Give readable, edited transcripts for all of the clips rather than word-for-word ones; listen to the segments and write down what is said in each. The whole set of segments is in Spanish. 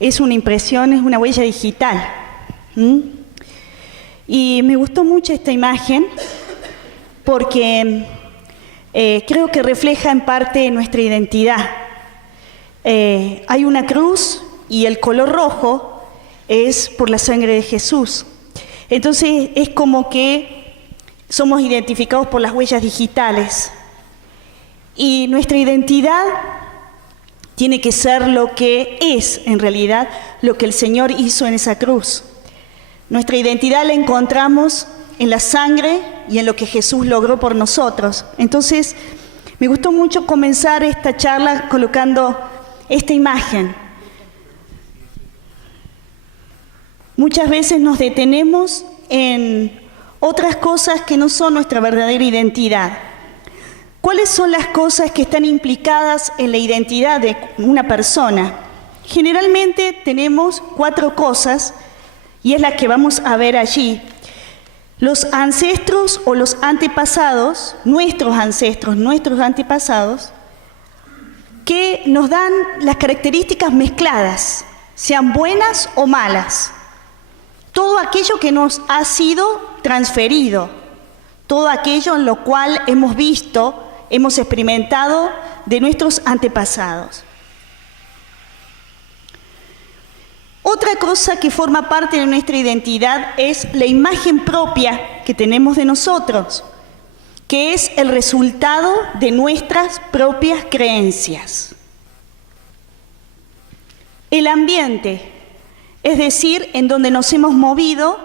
es una impresión, es una huella digital. Y me gustó mucho esta imagen porque creo que refleja en parte nuestra identidad. Hay una cruz y el color rojo es por la sangre de Jesús. Entonces es como que somos identificados por las huellas digitales. Y nuestra identidad tiene que ser lo que es, en realidad, lo que el Señor hizo en esa cruz. Nuestra identidad la encontramos en la sangre y en lo que Jesús logró por nosotros. Entonces, me gustó mucho comenzar esta charla colocando esta imagen. Muchas veces nos detenemos en otras cosas que no son nuestra verdadera identidad. ¿Cuáles son las cosas que están implicadas en la identidad de una persona? Generalmente tenemos 4 cosas y es la que vamos a ver allí. Los ancestros o los antepasados, nuestros ancestros, nuestros antepasados, que nos dan las características mezcladas, sean buenas o malas. Todo aquello que nos ha sido transferido, todo aquello en lo cual hemos visto, hemos experimentado de nuestros antepasados. Otra cosa que forma parte de nuestra identidad es la imagen propia que tenemos de nosotros, que es el resultado de nuestras propias creencias. El ambiente, es decir, en donde nos hemos movido,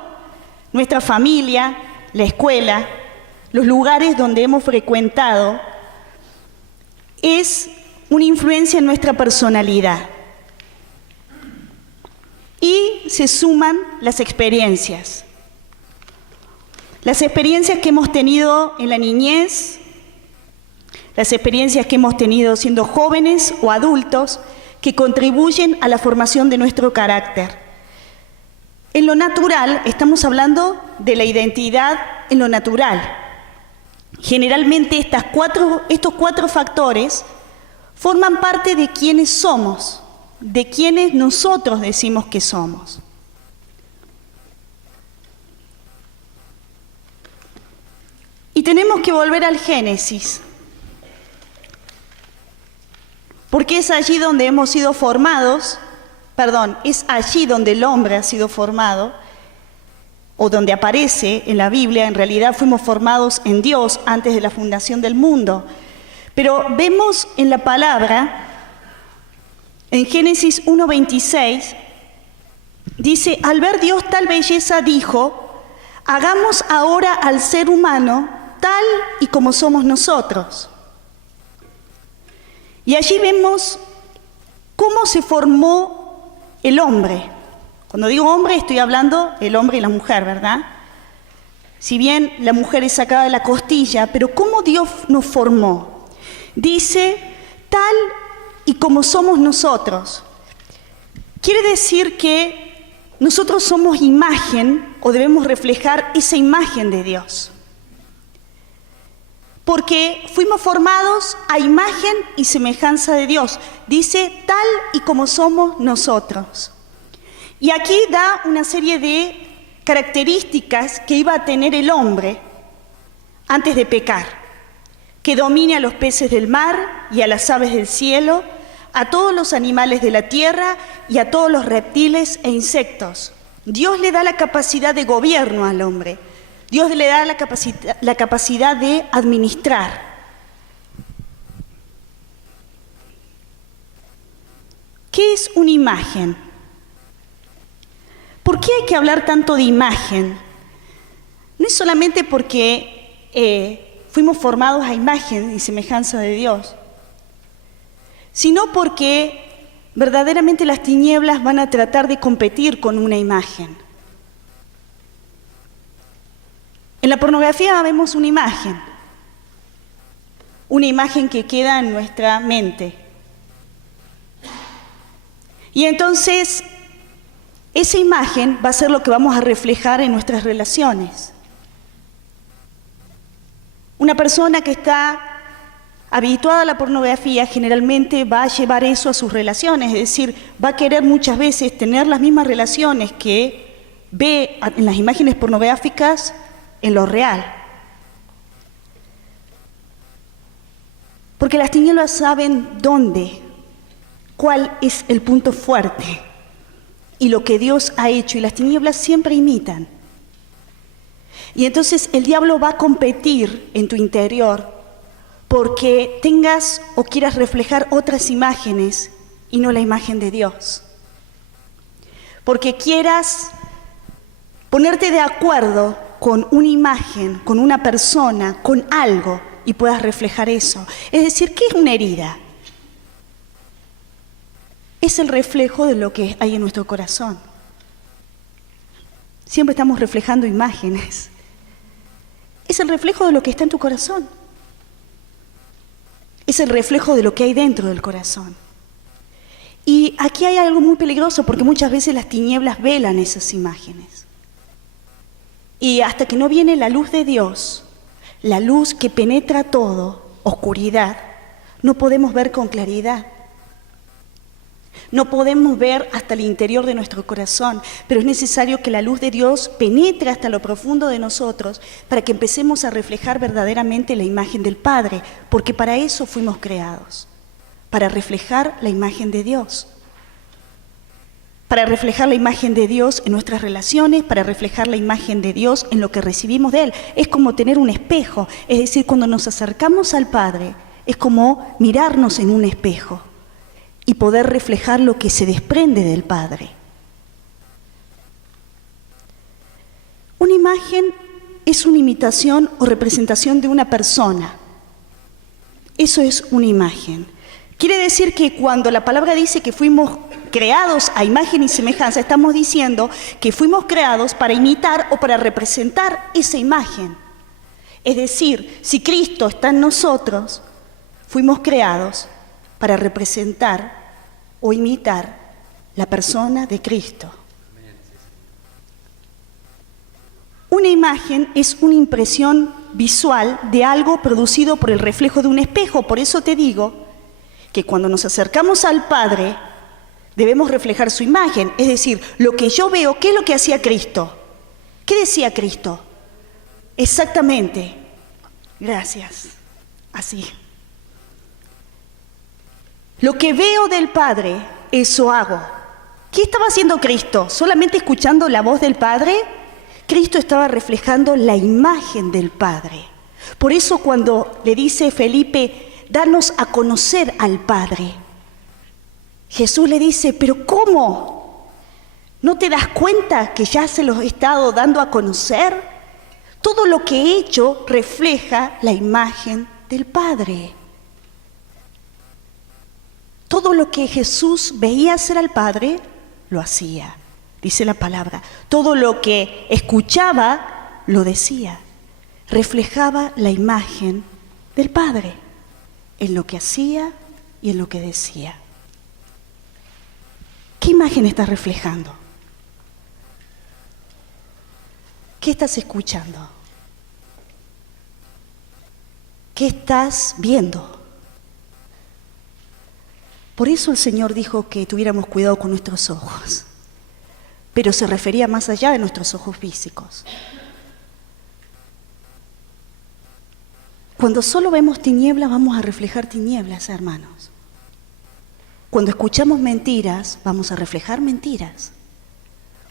nuestra familia, la escuela, los lugares donde hemos frecuentado, es una influencia en nuestra personalidad. Y se suman las experiencias. Las experiencias que hemos tenido en la niñez, las experiencias que hemos tenido siendo jóvenes o adultos, que contribuyen a la formación de nuestro carácter. En lo natural, estamos hablando de la identidad en lo natural. Generalmente estos 4 factores forman parte de quienes somos, de quienes nosotros decimos que somos. Y tenemos que volver al Génesis, porque es allí donde hemos sido formados, es allí donde el hombre ha sido formado, o donde aparece en la Biblia. En realidad fuimos formados en Dios antes de la fundación del mundo. Pero vemos en la palabra, en Génesis 1:26, dice: al ver Dios tal belleza, dijo, hagamos ahora al ser humano tal y como somos nosotros. Y allí vemos cómo se formó el hombre. Cuando digo hombre, estoy hablando del hombre y la mujer, ¿verdad? Si bien la mujer es sacada de la costilla, pero ¿cómo Dios nos formó? Dice, tal y como somos nosotros. Quiere decir que nosotros somos imagen, o debemos reflejar esa imagen de Dios. Porque fuimos formados a imagen y semejanza de Dios. Dice, tal y como somos nosotros. Y aquí da una serie de características que iba a tener el hombre antes de pecar. Que domine a los peces del mar y a las aves del cielo, a todos los animales de la tierra y a todos los reptiles e insectos. Dios le da la capacidad de gobierno al hombre. Dios le da la capacidad de administrar. ¿Qué es una imagen? ¿Por qué hay que hablar tanto de imagen? No es solamente porque fuimos formados a imagen y semejanza de Dios, sino porque verdaderamente las tinieblas van a tratar de competir con una imagen. En la pornografía vemos una imagen que queda en nuestra mente. Y entonces, esa imagen va a ser lo que vamos a reflejar en nuestras relaciones. Una persona que está habituada a la pornografía generalmente va a llevar eso a sus relaciones, es decir, va a querer muchas veces tener las mismas relaciones que ve en las imágenes pornográficas en lo real. Porque las tinieblas saben cuál es el punto fuerte y lo que Dios ha hecho, y las tinieblas siempre imitan. Y entonces el diablo va a competir en tu interior porque tengas o quieras reflejar otras imágenes y no la imagen de Dios. Porque quieras ponerte de acuerdo con una imagen, con una persona, con algo, y puedas reflejar eso. Es decir, ¿qué es una herida? Es el reflejo de lo que hay en nuestro corazón. Siempre estamos reflejando imágenes. Es el reflejo de lo que está en tu corazón. Es el reflejo de lo que hay dentro del corazón. Y aquí hay algo muy peligroso porque muchas veces las tinieblas velan esas imágenes. Y hasta que no viene la luz de Dios, la luz que penetra todo, oscuridad, no podemos ver con claridad. No podemos ver hasta el interior de nuestro corazón, pero es necesario que la luz de Dios penetre hasta lo profundo de nosotros para que empecemos a reflejar verdaderamente la imagen del Padre, porque para eso fuimos creados, para reflejar la imagen de Dios. Para reflejar la imagen de Dios en nuestras relaciones, para reflejar la imagen de Dios en lo que recibimos de Él. Es como tener un espejo, es decir, cuando nos acercamos al Padre, es como mirarnos en un espejo y poder reflejar lo que se desprende del Padre. Una imagen es una imitación o representación de una persona. Eso es una imagen. Quiere decir que cuando la palabra dice que fuimos creados a imagen y semejanza, estamos diciendo que fuimos creados para imitar o para representar esa imagen. Es decir, si Cristo está en nosotros, fuimos creados para representar o imitar la persona de Cristo. Una imagen es una impresión visual de algo producido por el reflejo de un espejo. Por eso te digo que cuando nos acercamos al Padre, debemos reflejar su imagen. Es decir, lo que yo veo, ¿qué es lo que hacía Cristo? ¿Qué decía Cristo? Exactamente. Gracias. Así. Lo que veo del Padre, eso hago. ¿Qué estaba haciendo Cristo? ¿Solamente escuchando la voz del Padre? Cristo estaba reflejando la imagen del Padre. Por eso cuando le dice Felipe, danos a conocer al Padre, Jesús le dice, ¿pero cómo? ¿No te das cuenta que ya se los he estado dando a conocer? Todo lo que he hecho refleja la imagen del Padre. Todo lo que Jesús veía hacer al Padre, lo hacía, dice la palabra. Todo lo que escuchaba, lo decía. Reflejaba la imagen del Padre en lo que hacía y en lo que decía. ¿Qué imagen estás reflejando? ¿Qué estás escuchando? ¿Qué estás viendo? Por eso el Señor dijo que tuviéramos cuidado con nuestros ojos, pero se refería más allá de nuestros ojos físicos. Cuando solo vemos tinieblas, vamos a reflejar tinieblas, hermanos. Cuando escuchamos mentiras, vamos a reflejar mentiras.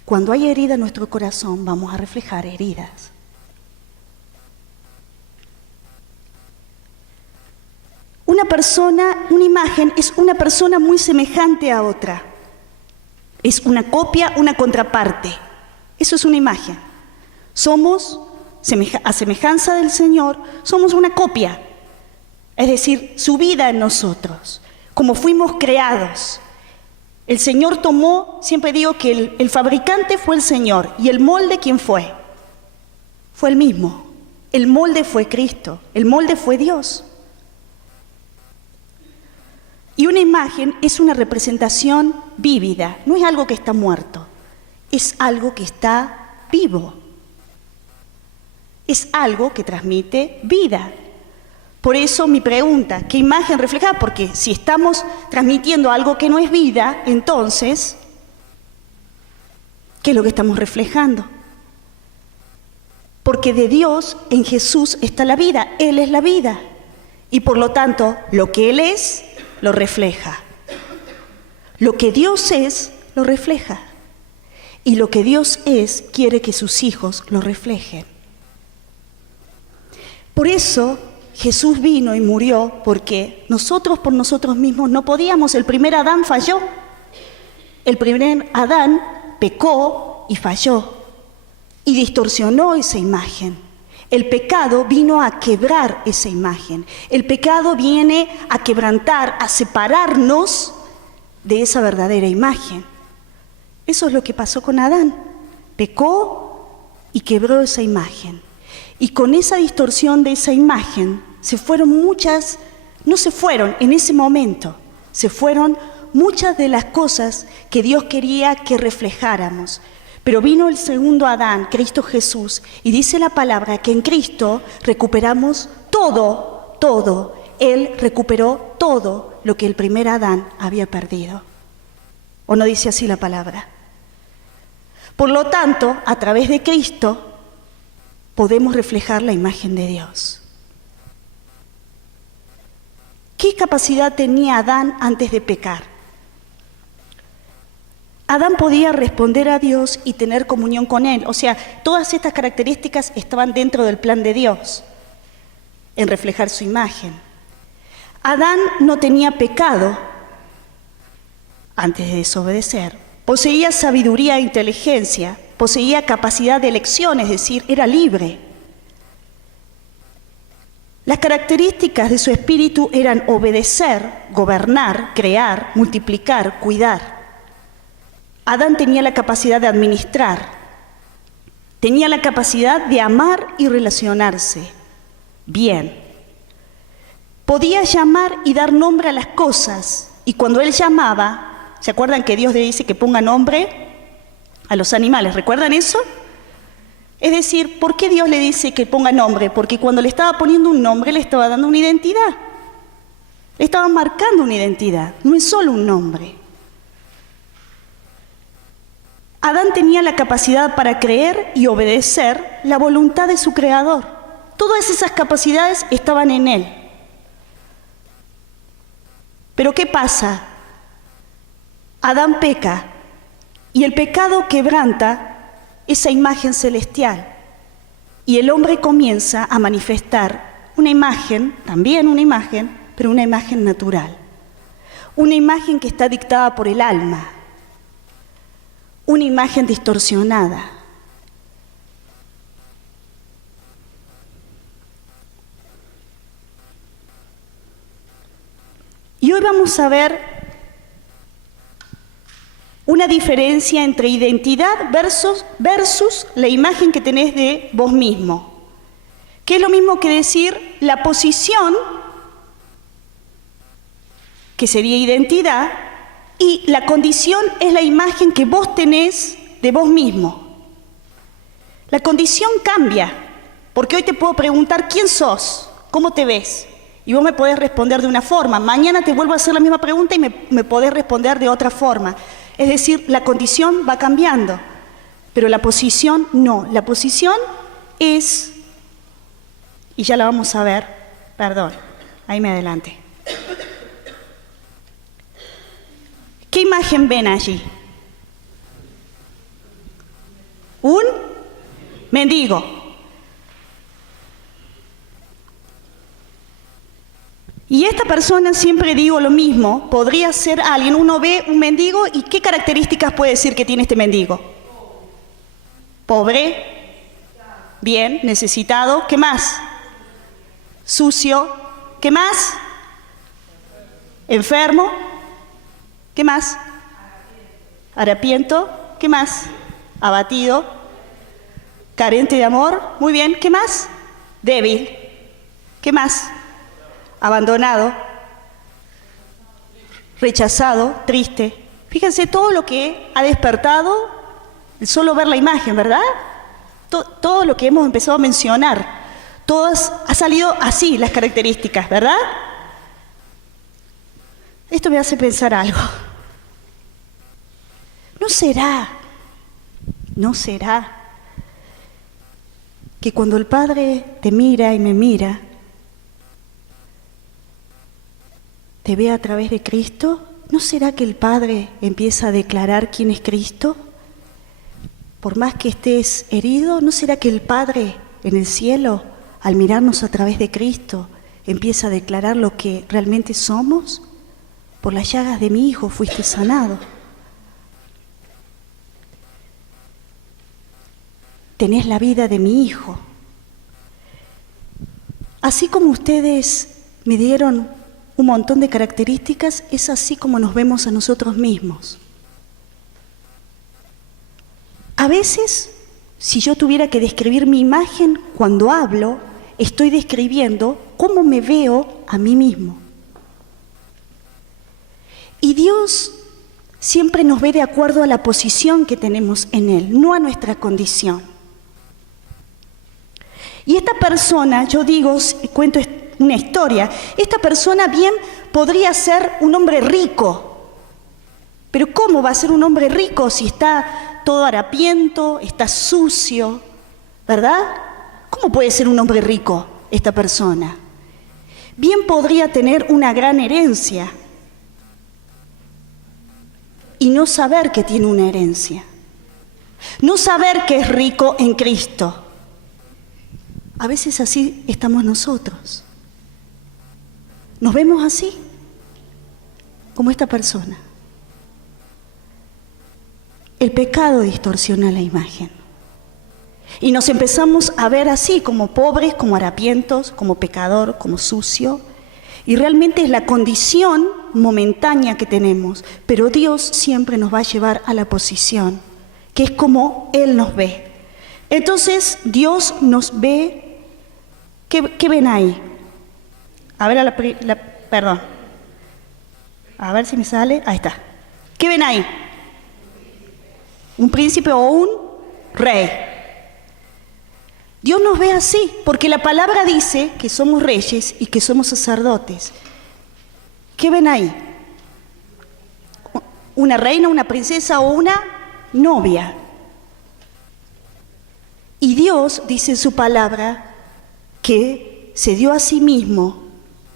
Cuando hay herida en nuestro corazón, vamos a reflejar heridas. Una persona, una imagen, es una persona muy semejante a otra. Es una copia, una contraparte. Eso es una imagen. Somos, a semejanza del Señor, somos una copia. Es decir, su vida en nosotros, como fuimos creados. El Señor tomó, siempre digo que el fabricante fue el Señor, y el molde, ¿quién fue? Fue el mismo. El molde fue Cristo, el molde fue Dios. Y una imagen es una representación vívida, no es algo que está muerto, es algo que está vivo. Es algo que transmite vida. Por eso mi pregunta, ¿qué imagen refleja? Porque si estamos transmitiendo algo que no es vida, entonces, ¿qué es lo que estamos reflejando? Porque de Dios en Jesús está la vida, Él es la vida. Y por lo tanto, lo que Él es, lo refleja. Lo que Dios es, lo refleja. Y lo que Dios es, quiere que sus hijos lo reflejen. Por eso Jesús vino y murió, porque nosotros por nosotros mismos no podíamos. El primer Adán falló. El primer Adán pecó y falló. Y distorsionó esa imagen. El pecado vino a quebrar esa imagen. El pecado viene a quebrantar, a separarnos de esa verdadera imagen. Eso es lo que pasó con Adán. Pecó y quebró esa imagen. Y con esa distorsión de esa imagen se fueron muchas, no se fueron en ese momento, se fueron muchas de las cosas que Dios quería que reflejáramos. Pero vino el segundo Adán, Cristo Jesús, y dice la palabra que en Cristo recuperamos todo. Él recuperó todo lo que el primer Adán había perdido. ¿O no dice así la palabra? Por lo tanto, a través de Cristo, podemos reflejar la imagen de Dios. ¿Qué capacidad tenía Adán antes de pecar? Adán podía responder a Dios y tener comunión con Él. O sea, todas estas características estaban dentro del plan de Dios, en reflejar su imagen. Adán no tenía pecado antes de desobedecer. Poseía sabiduría e inteligencia, poseía capacidad de elección, es decir, era libre. Las características de su espíritu eran obedecer, gobernar, crear, multiplicar, cuidar. Adán tenía la capacidad de administrar, tenía la capacidad de amar y relacionarse bien. Podía llamar y dar nombre a las cosas, y cuando él llamaba, ¿se acuerdan que Dios le dice que ponga nombre a los animales? ¿Recuerdan eso? Es decir, ¿por qué Dios le dice que ponga nombre? Porque cuando le estaba poniendo un nombre, le estaba dando una identidad. Le estaba marcando una identidad, no es solo un nombre. Adán tenía la capacidad para creer y obedecer la voluntad de su Creador. Todas esas capacidades estaban en él. Pero ¿qué pasa? Adán peca y el pecado quebranta esa imagen celestial y el hombre comienza a manifestar una imagen, también una imagen, pero una imagen natural. Una imagen que está dictada por el alma. Una imagen distorsionada. Y hoy vamos a ver una diferencia entre identidad versus la imagen que tenés de vos mismo. Que es lo mismo que decir la posición, que sería identidad, y la condición es la imagen que vos tenés de vos mismo. La condición cambia, porque hoy te puedo preguntar quién sos, cómo te ves, y vos me podés responder de una forma. Mañana te vuelvo a hacer la misma pregunta y me podés responder de otra forma. Es decir, la condición va cambiando, pero la posición no. La posición es, y ya la vamos a ver, perdón, ahí me adelante. ¿Qué imagen ven allí? Un mendigo. Y esta persona, siempre digo lo mismo, podría ser alguien, uno ve un mendigo y ¿qué características puede decir que tiene este mendigo? Pobre, bien, necesitado, ¿qué más? Sucio, ¿qué más? Enfermo. ¿Qué más? Harapiento. ¿Qué más? Abatido. Carente de amor. Muy bien. ¿Qué más? Débil. ¿Qué más? Abandonado. Rechazado. Triste. Fíjense todo lo que ha despertado el solo ver la imagen, ¿verdad? Todo lo que hemos empezado a mencionar. Todas ha salido así las características, ¿verdad? Esto me hace pensar algo. ¿No será que cuando el Padre te mira y me mira, te ve a través de Cristo? ¿No será que el Padre empieza a declarar quién es Cristo? Por más que estés herido, ¿no será que el Padre en el cielo, al mirarnos a través de Cristo, empieza a declarar lo que realmente somos? Por las llagas de mi Hijo fuiste sanado. Tenés la vida de mi Hijo. Así como ustedes me dieron un montón de características, es así como nos vemos a nosotros mismos. A veces, si yo tuviera que describir mi imagen cuando hablo, estoy describiendo cómo me veo a mí mismo. Y Dios siempre nos ve de acuerdo a la posición que tenemos en Él, no a nuestra condición. Y esta persona, yo digo, cuento una historia, esta persona bien podría ser un hombre rico. Pero ¿cómo va a ser un hombre rico si está todo harapiento, está sucio, ¿verdad? ¿Cómo puede ser un hombre rico esta persona? Bien podría tener una gran herencia y no saber que tiene una herencia, no saber que es rico en Cristo. A veces así estamos nosotros. Nos vemos así, como esta persona. El pecado distorsiona la imagen. Y nos empezamos a ver así, como pobres, como harapientos, como pecador, como sucio. Y realmente es la condición momentánea que tenemos. Pero Dios siempre nos va a llevar a la posición, que es como Él nos ve. Entonces, Dios nos ve. ¿Qué ven ahí? A ver, perdón. A ver si me sale. Ahí está. ¿Qué ven ahí? ¿Un príncipe o un rey? Dios nos ve así, porque la palabra dice que somos reyes y que somos sacerdotes. ¿Qué ven ahí? ¿Una reina, una princesa o una novia? Y Dios dice en su palabra que se dio a sí mismo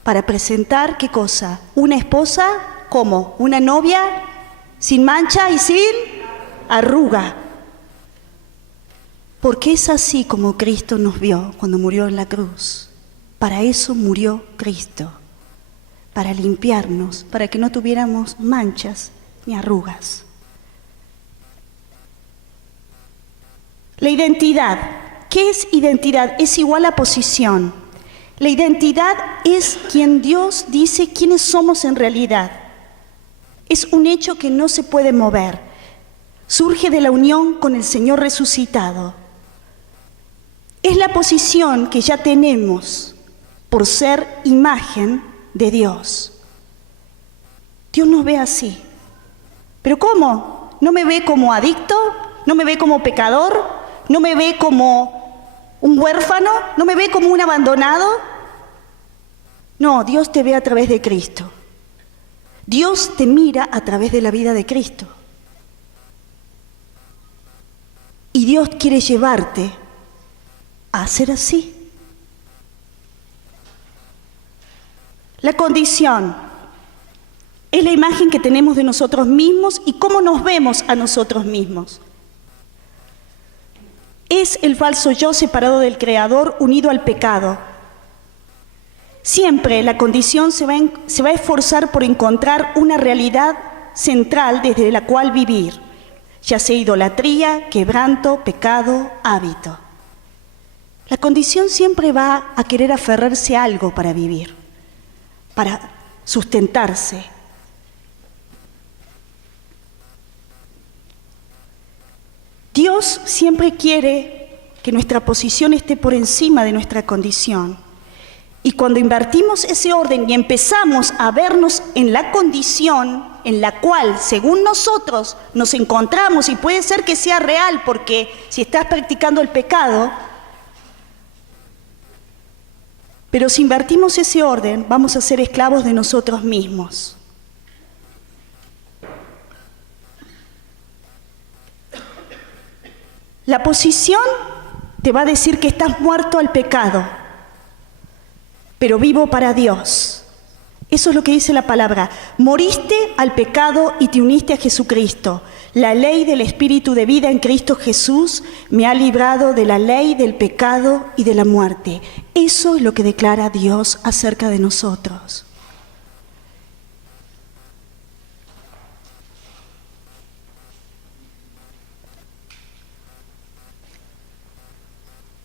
para presentar, ¿qué cosa? Una esposa, ¿cómo? Una novia sin mancha y sin arruga. Porque es así como Cristo nos vio cuando murió en la cruz. Para eso murió Cristo, para limpiarnos, para que no tuviéramos manchas ni arrugas. La identidad. ¿Qué es identidad? Es igual a posición. La identidad es quien Dios dice quiénes somos en realidad. Es un hecho que no se puede mover. Surge de la unión con el Señor resucitado. Es la posición que ya tenemos por ser imagen de Dios. Dios nos ve así. ¿Pero cómo? ¿No me ve como adicto? ¿No me ve como pecador? ¿No me ve como un huérfano? ¿No me ve como un abandonado? No, Dios te ve a través de Cristo. Dios te mira a través de la vida de Cristo. Y Dios quiere llevarte a ser así. La condición es la imagen que tenemos de nosotros mismos y cómo nos vemos a nosotros mismos. Es el falso yo separado del Creador, unido al pecado. Siempre la condición se va a esforzar por encontrar una realidad central desde la cual vivir, ya sea idolatría, quebranto, pecado, hábito. La condición siempre va a querer aferrarse a algo para vivir, para sustentarse. Dios siempre quiere que nuestra posición esté por encima de nuestra condición. Y cuando invertimos ese orden y empezamos a vernos en la condición en la cual, según nosotros, nos encontramos, y puede ser que sea real, porque si estás practicando el pecado, Pero si invertimos ese orden, vamos a ser esclavos de nosotros mismos. La posición te va a decir que estás muerto al pecado, pero vivo para Dios. Eso es lo que dice la palabra. Moriste al pecado y te uniste a Jesucristo. La ley del Espíritu de vida en Cristo Jesús me ha librado de la ley del pecado y de la muerte. Eso es lo que declara Dios acerca de nosotros.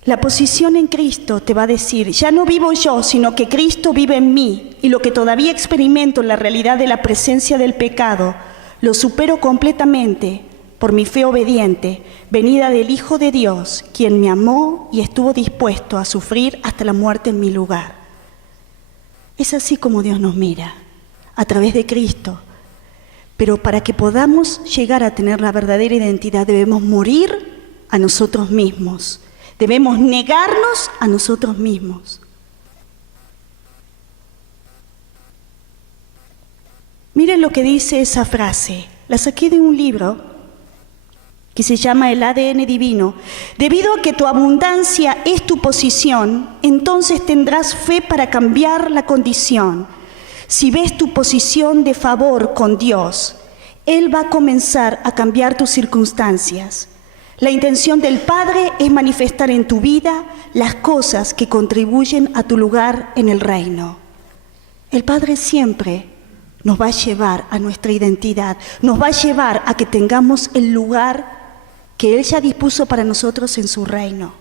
La posición en Cristo te va a decir, ya no vivo yo, sino que Cristo vive en mí, y lo que todavía experimento en la realidad de la presencia del pecado, lo supero completamente por mi fe obediente, venida del Hijo de Dios, quien me amó y estuvo dispuesto a sufrir hasta la muerte en mi lugar. Es así como Dios nos mira, a través de Cristo. Pero para que podamos llegar a tener la verdadera identidad, debemos morir a nosotros mismos. Debemos negarnos a nosotros mismos. Miren lo que dice esa frase. La saqué de un libro que se llama El ADN Divino. Debido a que tu abundancia es tu posición, entonces tendrás fe para cambiar la condición. Si ves tu posición de favor con Dios, Él va a comenzar a cambiar tus circunstancias. La intención del Padre es manifestar en tu vida las cosas que contribuyen a tu lugar en el reino. El Padre siempre nos va a llevar a nuestra identidad, nos va a llevar a que tengamos el lugar que Él ya dispuso para nosotros en su reino.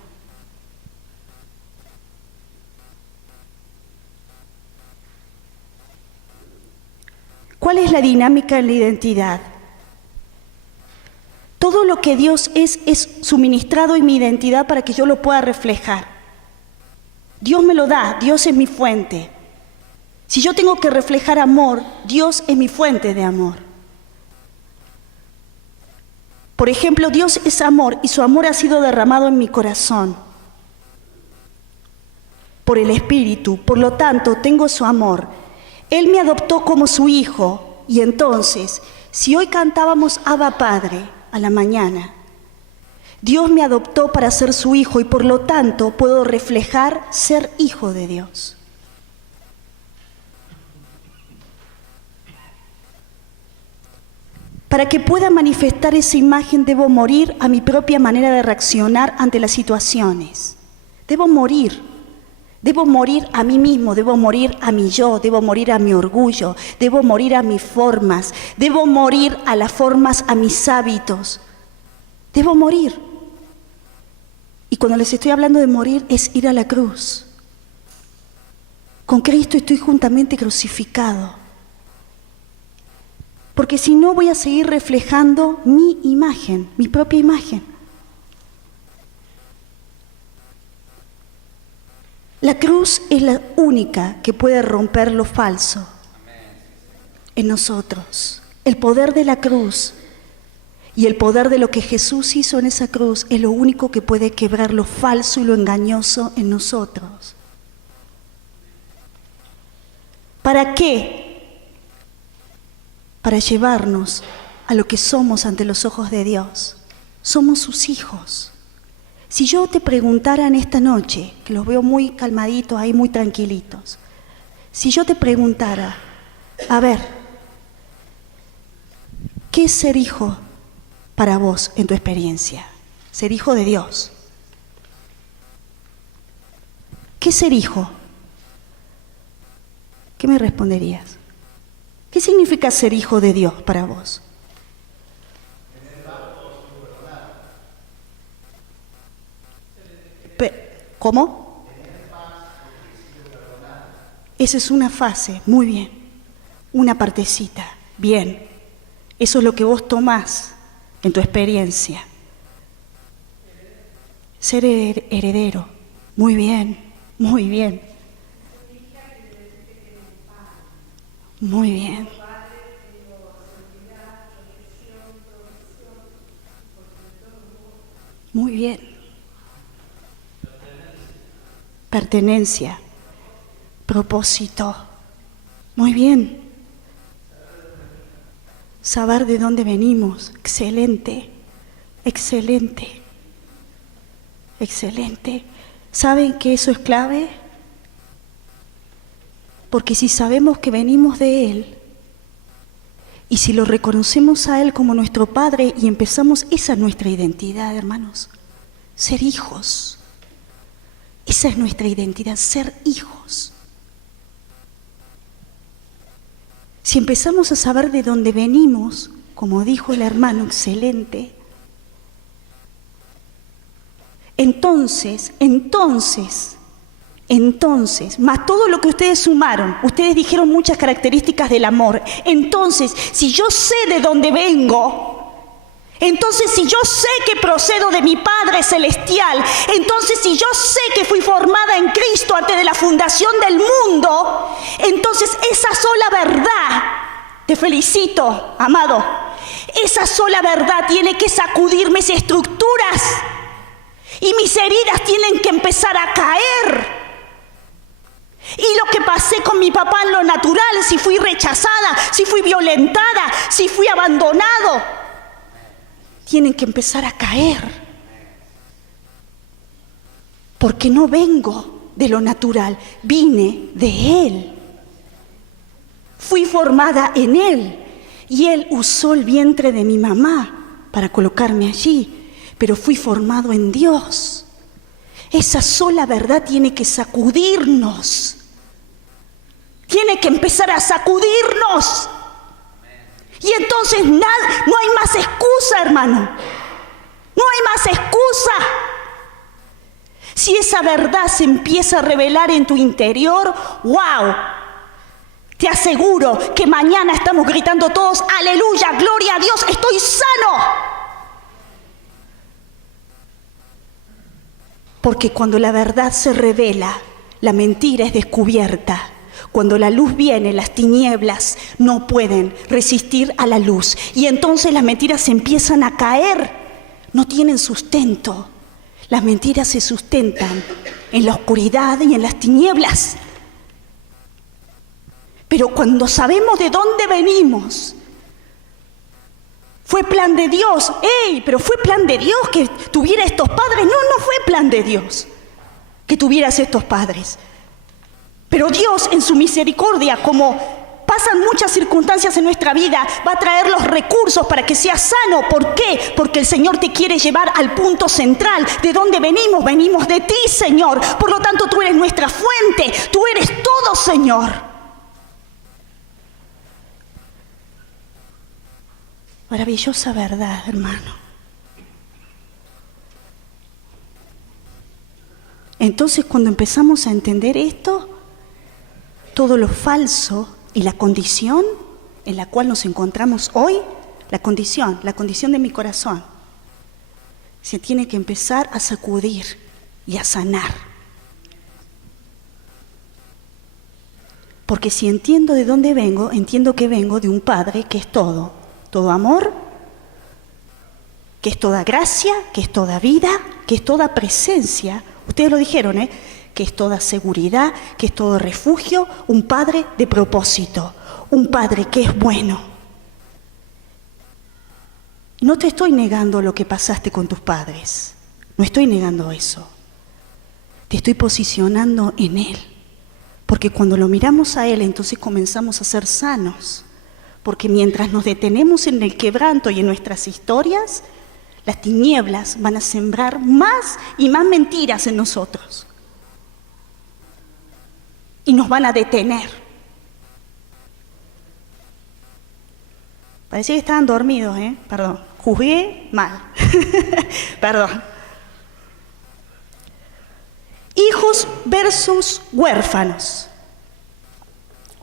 ¿Cuál es la dinámica en la identidad? Todo lo que Dios es suministrado en mi identidad para que yo lo pueda reflejar. Dios me lo da, Dios es mi fuente. Si yo tengo que reflejar amor, Dios es mi fuente de amor. Por ejemplo, Dios es amor y su amor ha sido derramado en mi corazón por el Espíritu, por lo tanto tengo su amor. Él me adoptó como su hijo y entonces, si hoy cantábamos Abba Padre a la mañana, Dios me adoptó para ser su hijo y por lo tanto puedo reflejar ser hijo de Dios. Para que pueda manifestar esa imagen debo morir a mi propia manera de reaccionar ante las situaciones. Debo morir a mí mismo, debo morir a mi yo, debo morir a mi orgullo, debo morir a mis formas, debo morir a las formas, a mis hábitos. Debo morir. Y cuando les estoy hablando de morir es ir a la cruz. Con Cristo estoy juntamente crucificado. Porque si no voy a seguir reflejando mi imagen, mi propia imagen. La cruz es la única que puede romper lo falso en nosotros. El poder de la cruz y el poder de lo que Jesús hizo en esa cruz es lo único que puede quebrar lo falso y lo engañoso en nosotros. ¿Para qué? Para llevarnos a lo que somos ante los ojos de Dios. Somos sus hijos. Si yo te preguntara en esta noche, que los veo muy calmaditos ahí, muy tranquilitos, si yo te preguntara, a ver, ¿qué es ser hijo para vos en tu experiencia? Ser hijo de Dios. ¿Qué es ser hijo? ¿Qué me responderías? ¿Qué significa ser hijo de Dios para vos? ¿Cómo? Esa es una fase, muy bien. Una partecita, bien. Eso es lo que vos tomás en tu experiencia. Ser heredero, muy bien, muy bien. Muy bien. Muy bien. Pertenencia. propósito. Muy bien. Saber de dónde venimos. Excelente. Excelente. Excelente. ¿Saben que eso es clave? Porque si sabemos que venimos de Él, y si lo reconocemos a Él como nuestro Padre y empezamos, esa es nuestra identidad, hermanos, ser hijos. Esa es nuestra identidad, ser hijos. Si empezamos a saber de dónde venimos, como dijo el hermano, excelente, entonces, más todo lo que ustedes sumaron, ustedes dijeron muchas características del amor. Entonces, si yo sé de dónde vengo, entonces si yo sé que procedo de mi Padre Celestial, entonces si yo sé que fui formada en Cristo antes de la fundación del mundo, entonces esa sola verdad, te felicito, amado, esa sola verdad tiene que sacudir mis estructuras y mis heridas tienen que empezar a caer. Y lo que pasé con mi papá en lo natural, si fui rechazada, si fui violentada, si fui abandonado, tienen que empezar a caer. Porque no vengo de lo natural, vine de Él. Fui formada en Él y Él usó el vientre de mi mamá para colocarme allí, pero fui formado en Dios. Esa sola verdad tiene que sacudirnos. Tiene que empezar a sacudirnos. Y entonces no hay más excusa, hermano. No hay más excusa. Si esa verdad se empieza a revelar en tu interior, ¡wow! Te aseguro que mañana estamos gritando todos, ¡aleluya, gloria a Dios, estoy sano! Porque cuando la verdad se revela, la mentira es descubierta. Cuando la luz viene, las tinieblas no pueden resistir a la luz. Y entonces las mentiras se empiezan a caer. No tienen sustento. Las mentiras se sustentan en la oscuridad y en las tinieblas. Pero cuando sabemos de dónde venimos, fue plan de Dios. ¡Ey! Pero fue plan de Dios que tuviera estos padres. No fue plan de Dios que tuvieras estos padres. Pero Dios en su misericordia, como pasan muchas circunstancias en nuestra vida, va a traer los recursos para que seas sano. ¿Por qué? Porque el Señor te quiere llevar al punto central. ¿De dónde venimos? Venimos de ti, Señor. Por lo tanto, tú eres nuestra fuente. Tú eres todo, Señor. Maravillosa verdad, hermano. Entonces, cuando empezamos a entender esto, todo lo falso y la condición en la cual nos encontramos hoy, la condición de mi corazón, se tiene que empezar a sacudir y a sanar. Porque si entiendo de dónde vengo, entiendo que vengo de un Padre que es todo amor, que es toda gracia, que es toda vida, que es toda presencia. Ustedes lo dijeron, que es toda seguridad, que es todo refugio, un Padre de propósito, un Padre que es bueno. No te estoy negando lo que pasaste con tus padres, no estoy negando eso. Te estoy posicionando en Él, porque cuando lo miramos a Él, entonces comenzamos a ser sanos, porque mientras nos detenemos en el quebranto y en nuestras historias, las tinieblas van a sembrar más y más mentiras en nosotros. Y nos van a detener. Parecía que estaban dormidos, Perdón, juzgué mal. Perdón. Hijos versus huérfanos.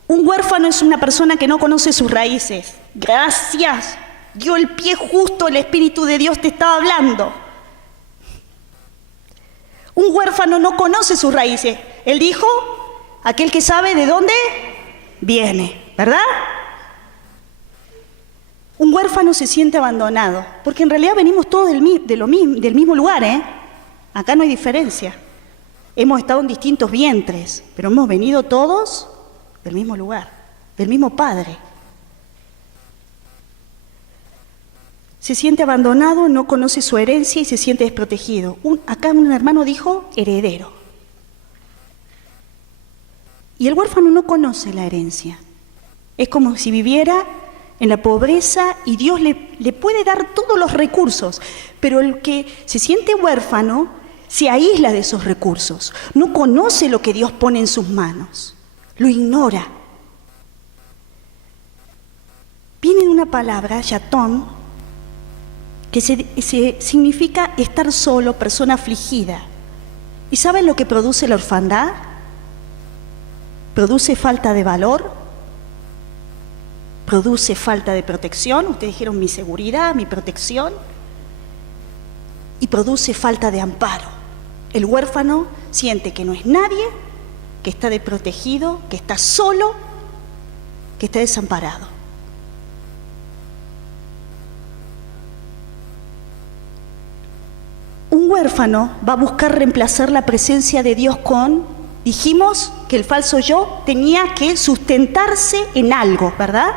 Un huérfano es una persona que no conoce sus raíces. Gracias. Dio el pie justo, el Espíritu de Dios te estaba hablando. Un huérfano no conoce sus raíces. Él dijo, aquel que sabe de dónde viene, ¿verdad? Un huérfano se siente abandonado, porque en realidad venimos todos del mismo lugar, Acá no hay diferencia. hemos estado en distintos vientres, pero hemos venido todos del mismo lugar, del mismo Padre. Se siente abandonado, no conoce su herencia y se siente desprotegido. Acá un hermano dijo heredero. Y el huérfano no conoce la herencia. Es como si viviera en la pobreza y Dios le puede dar todos los recursos, pero el que se siente huérfano se aísla de esos recursos, no conoce lo que Dios pone en sus manos, lo ignora. Viene de una palabra, yatón, que significa estar solo, persona afligida. ¿Y saben lo que produce la orfandad? Produce falta de valor, produce falta de protección, ustedes dijeron mi seguridad, mi protección, y produce falta de amparo. El huérfano siente que no es nadie, que está desprotegido, que está solo, que está desamparado. Un huérfano va a buscar reemplazar la presencia de Dios dijimos que el falso yo tenía que sustentarse en algo, ¿verdad?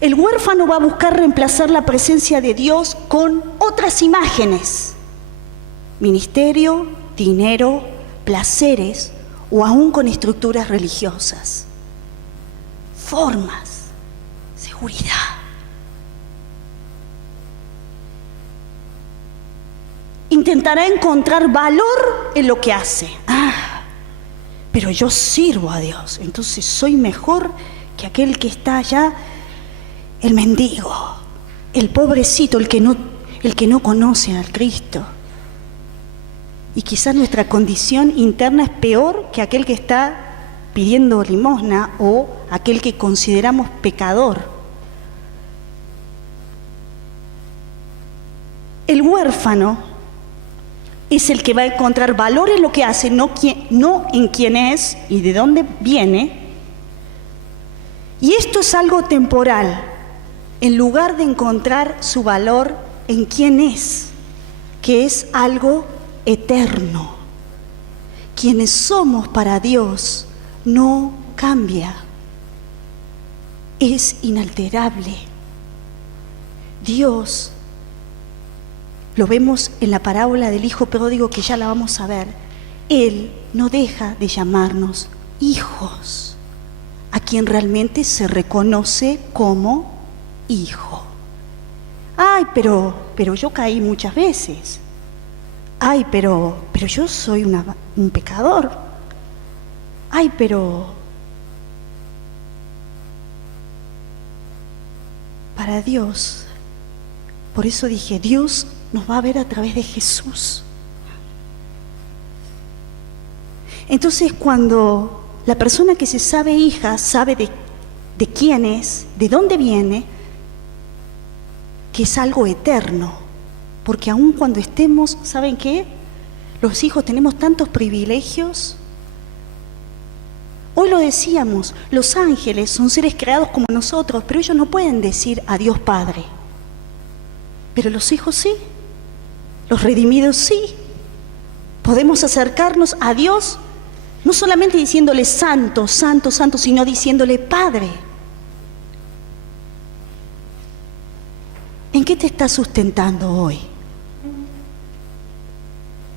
El huérfano va a buscar reemplazar la presencia de Dios con otras imágenes, ministerio, dinero, placeres o aún con estructuras religiosas, formas, seguridad. Intentará encontrar valor en lo que hace. Pero yo sirvo a Dios, entonces soy mejor que aquel que está allá, el mendigo, el pobrecito, el que no conoce al Cristo. Y quizás nuestra condición interna es peor que aquel que está pidiendo limosna o aquel que consideramos pecador. El huérfano es el que va a encontrar valor en lo que hace, no en quién es y de dónde viene. Y esto es algo temporal, en lugar de encontrar su valor en quién es, que es algo eterno. Quienes somos para Dios no cambia, es inalterable. Dios, lo vemos en la parábola del hijo pródigo que ya la vamos a ver, Él no deja de llamarnos hijos, a quien realmente se reconoce como hijo. Ay, pero yo caí muchas veces. Ay, pero yo soy un pecador. Ay, pero para Dios, por eso dije, Dios nos va a ver a través de Jesús. Entonces, cuando la persona que se sabe hija sabe de quién es, de dónde viene, que es algo eterno, porque aun cuando estemos, ¿saben qué? Los hijos tenemos tantos privilegios. Hoy lo decíamos, los ángeles son seres creados como nosotros, pero ellos no pueden decir a Dios Padre. Pero los hijos sí. Los redimidos sí. Podemos acercarnos a Dios no solamente diciéndole santo, santo, santo, sino diciéndole Padre. ¿En qué te estás sustentando hoy?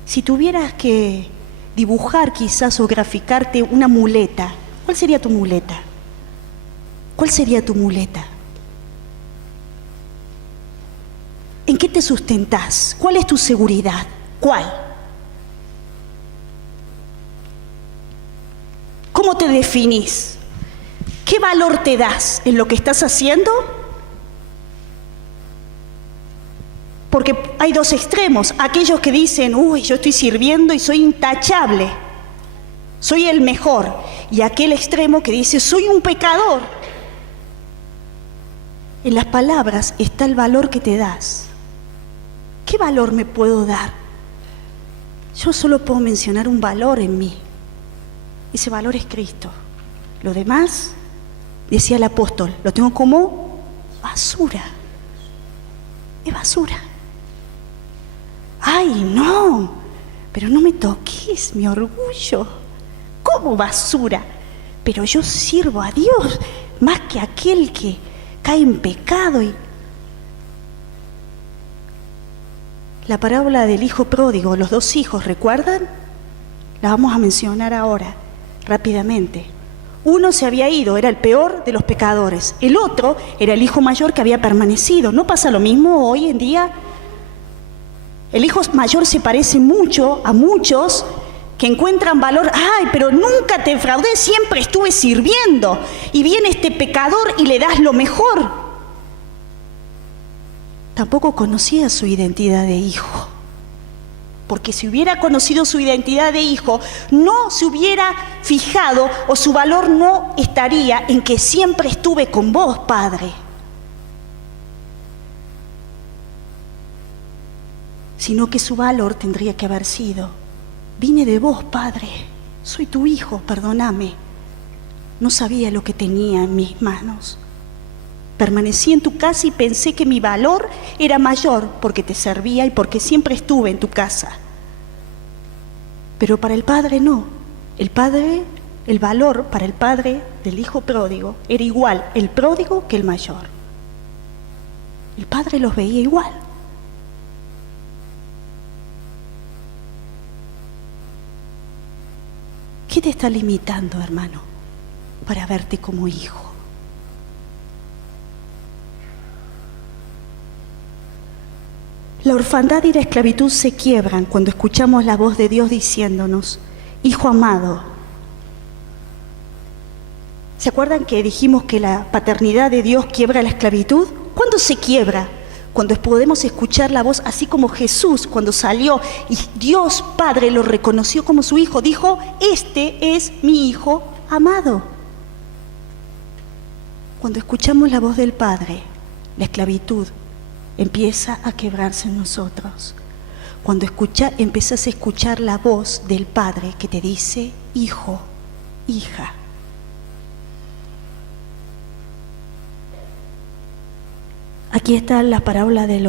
Si tuvieras que dibujar quizás o graficarte una muleta, ¿cuál sería tu muleta? ¿Cuál sería tu muleta? ¿En qué te sustentás? ¿Cuál es tu seguridad? ¿Cuál? ¿Cómo te definís? ¿Qué valor te das en lo que estás haciendo? Porque hay dos extremos, aquellos que dicen, uy, yo estoy sirviendo y soy intachable, soy el mejor, y aquel extremo que dice, soy un pecador. En las palabras está el valor que te das. ¿Qué valor me puedo dar? Yo solo puedo mencionar un valor en mí. Ese valor es Cristo. Lo demás, decía el apóstol, lo tengo como basura. Es basura. Ay, no, pero no me toques mi orgullo, como basura. Pero yo sirvo a Dios más que aquel que cae en pecado. Y la parábola del hijo pródigo, los dos hijos, ¿recuerdan? La vamos a mencionar ahora, rápidamente. Uno se había ido, era el peor de los pecadores. El otro era el hijo mayor que había permanecido. ¿No pasa lo mismo hoy en día? El hijo mayor se parece mucho a muchos que encuentran valor. ¡Ay, pero nunca te defraudé, siempre estuve sirviendo! Y viene este pecador y le das lo mejor. Tampoco conocía su identidad de hijo. Porque si hubiera conocido su identidad de hijo, no se hubiera fijado o su valor no estaría en que siempre estuve con vos, Padre. Sino que su valor tendría que haber sido: vine de vos, Padre, soy tu hijo, perdóname. No sabía lo que tenía en mis manos. Permanecí en tu casa y pensé que mi valor era mayor porque te servía y porque siempre estuve en tu casa. Pero para el Padre no. El valor para el Padre del hijo pródigo era igual el pródigo que el mayor. El Padre los veía igual. ¿Qué te está limitando, hermano, para verte como hijo? La orfandad y la esclavitud se quiebran cuando escuchamos la voz de Dios diciéndonos: hijo amado. ¿Se acuerdan que dijimos que la paternidad de Dios quiebra la esclavitud? ¿Cuándo se quiebra? Cuando podemos escuchar la voz, así como Jesús cuando salió y Dios Padre lo reconoció como su hijo, dijo: este es mi hijo amado. Cuando escuchamos la voz del Padre, la esclavitud empieza a quebrarse en nosotros. Cuando empiezas a escuchar la voz del Padre que te dice: hijo, hija. Aquí está la parábola del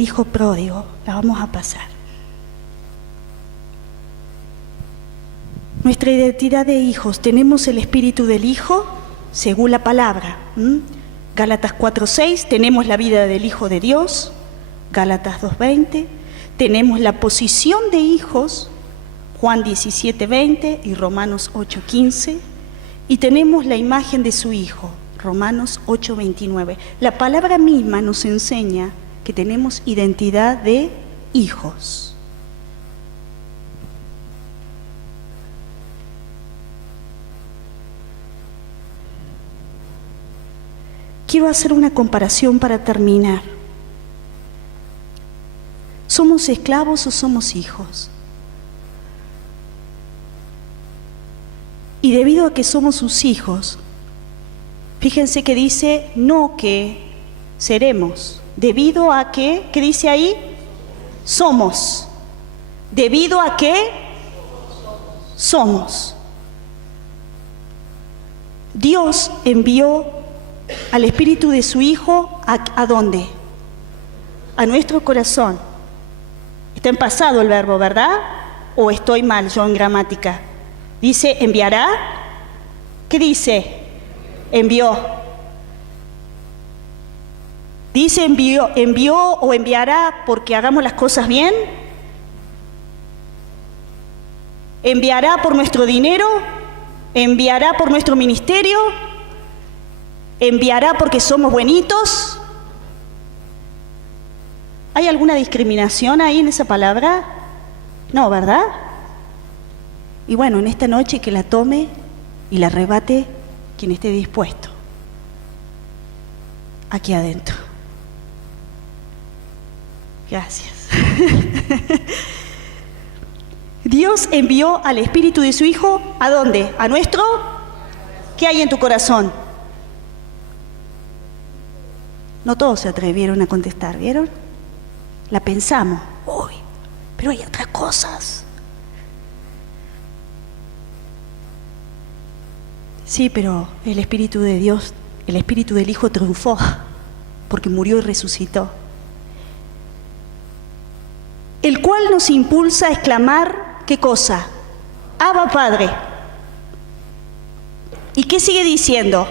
hijo pródigo, la vamos a pasar. Nuestra identidad de hijos: tenemos el espíritu del hijo según la palabra. Gálatas 4:6, tenemos la vida del Hijo de Dios. Gálatas 2:20, tenemos la posición de hijos, Juan 17:20 y Romanos 8:15, y tenemos la imagen de su Hijo, Romanos 8:29. La palabra misma nos enseña que tenemos identidad de hijos. Quiero hacer una comparación para terminar. ¿Somos esclavos o somos hijos? Y debido a que somos sus hijos, fíjense que dice no que seremos, debido a que, ¿qué dice ahí? Somos. Debido a que somos. Dios envió al espíritu de su Hijo, ¿a dónde? A nuestro corazón. Está en pasado el verbo, ¿verdad? ¿O estoy mal yo en gramática? Dice enviará. ¿Qué dice? Envió. ¿Dice envió o enviará porque hagamos las cosas bien? ¿Enviará por nuestro dinero? ¿Enviará por nuestro ministerio? ¿Enviará porque somos buenitos? ¿Hay alguna discriminación ahí en esa palabra? No, ¿verdad? Y bueno, en esta noche que la tome y la arrebate quien esté dispuesto. Aquí adentro. Gracias. Dios envió al espíritu de su Hijo, ¿a dónde? ¿A nuestro? ¿Qué hay en tu corazón? No todos se atrevieron a contestar, ¿vieron? La pensamos. Uy, pero hay otras cosas. Sí, pero el Espíritu de Dios, el Espíritu del Hijo triunfó porque murió y resucitó. el cual nos impulsa a exclamar, ¿qué cosa? Abba Padre. ¿Y qué sigue diciendo?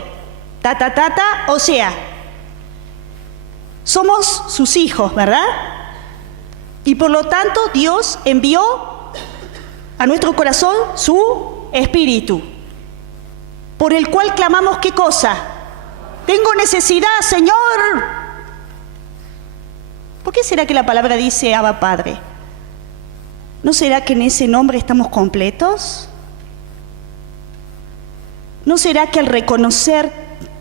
O sea, somos sus hijos, ¿verdad? Y por lo tanto Dios envió a nuestro corazón su Espíritu, por el cual clamamos, ¿qué cosa? Tengo necesidad, Señor. ¿Por qué será que la palabra dice Abba Padre? ¿No será que en ese nombre estamos completos? ¿No será que al reconocer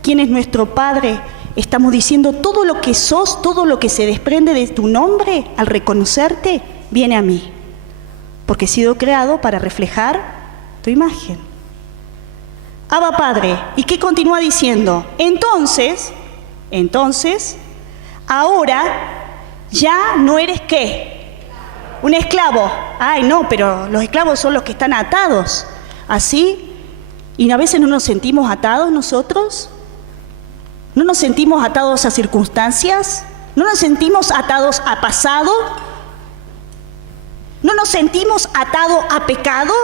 quién es nuestro Padre, estamos diciendo todo lo que sos, todo lo que se desprende de tu nombre, al reconocerte, viene a mí? Porque he sido creado para reflejar tu imagen. Abba Padre. ¿Y qué continúa diciendo? Entonces, ahora ya no eres ¿qué? Un esclavo. Ay, no, pero los esclavos son los que están atados. ¿Así? ¿Y a veces no nos sentimos atados nosotros? ¿No nos sentimos atados a circunstancias? ¿No nos sentimos atados a pasado? ¿No nos sentimos atados a pecado?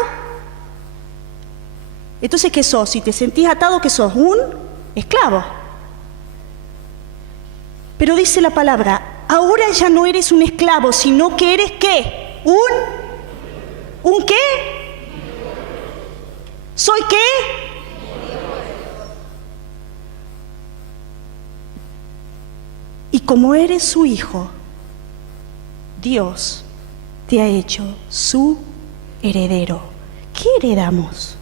Entonces, ¿qué sos? Si te sentís atado, ¿qué sos? Un esclavo. Pero dice la palabra, ahora ya no eres un esclavo, sino que eres ¿qué? ¿Un qué? ¿Soy qué? Y como eres su hijo, Dios te ha hecho su heredero. ¿Qué heredamos?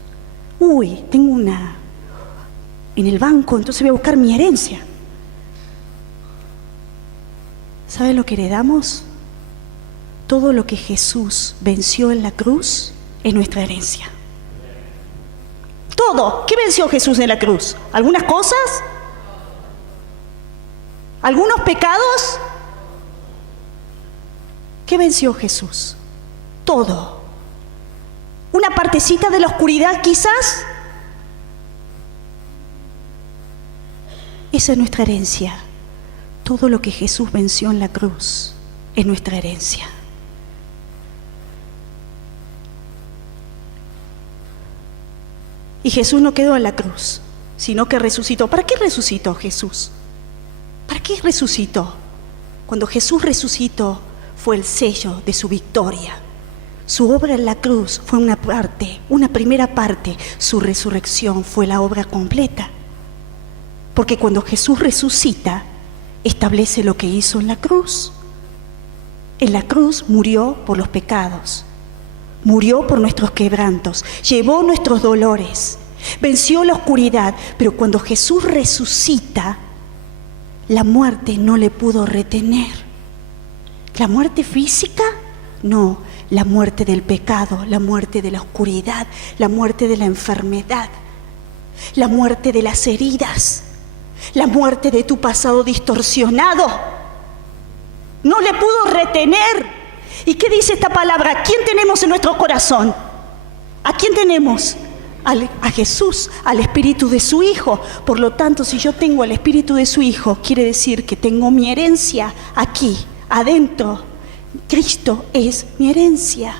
Uy, tengo una en el banco, entonces voy a buscar mi herencia. ¿Sabe lo que heredamos? Todo lo que Jesús venció en la cruz es nuestra herencia. Todo. ¿Qué venció Jesús en la cruz? ¿Algunas cosas? ¿Algunos pecados? ¿Qué venció Jesús? Todo. ¿Una partecita de la oscuridad quizás? Esa es nuestra herencia. Todo lo que Jesús venció en la cruz es nuestra herencia. Y Jesús no quedó en la cruz, sino que resucitó. ¿Para qué resucitó Jesús? ¿Para qué resucitó? Cuando Jesús resucitó fue el sello de su victoria. Su obra en la cruz fue una parte, una primera parte. Su resurrección fue la obra completa. Porque cuando Jesús resucita, establece lo que hizo en la cruz. En la cruz murió por los pecados, murió por nuestros quebrantos, llevó nuestros dolores, venció la oscuridad. Pero cuando Jesús resucita, la muerte no le pudo retener. ¿La muerte física? No, la muerte del pecado, la muerte de la oscuridad, la muerte de la enfermedad, la muerte de las heridas, la muerte de tu pasado distorsionado. No le pudo retener. ¿Y qué dice esta palabra? ¿Quién tenemos en nuestro corazón? ¿A quién tenemos? A Jesús, al Espíritu de su Hijo. Por lo tanto, si yo tengo el Espíritu de su Hijo, quiere decir que tengo mi herencia aquí, adentro. Cristo es mi herencia.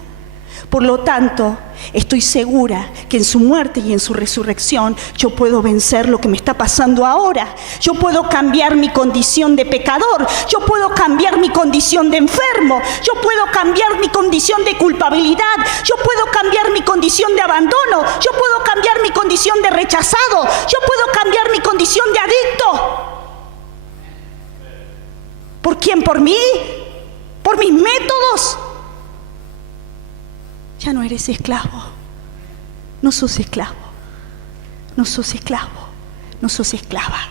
Por lo tanto, estoy segura que en su muerte y en su resurrección yo puedo vencer lo que me está pasando ahora. Yo puedo cambiar mi condición de pecador, yo puedo cambiar mi condición de enfermo, yo puedo cambiar mi condición de culpabilidad, yo puedo cambiar mi condición de abandono, yo puedo cambiar mi condición de rechazado, yo puedo cambiar mi condición de adicto. ¿Por quién? ¿Por mí? ¿Por mis métodos? Ya no eres esclavo. No sos esclavo. No sos esclavo. No sos esclava.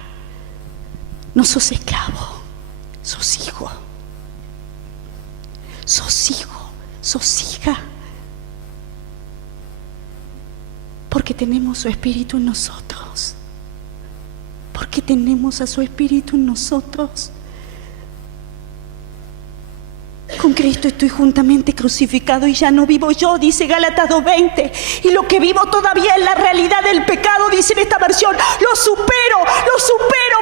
No sos esclavo. Sos hijo. Sos hijo. Sos hija. Porque tenemos su Espíritu en nosotros. Porque tenemos a su Espíritu en nosotros. Con Cristo estoy juntamente crucificado y ya no vivo yo, dice Gálatas 2:20. Y lo que vivo todavía es la realidad del pecado, dice en esta versión. Lo supero.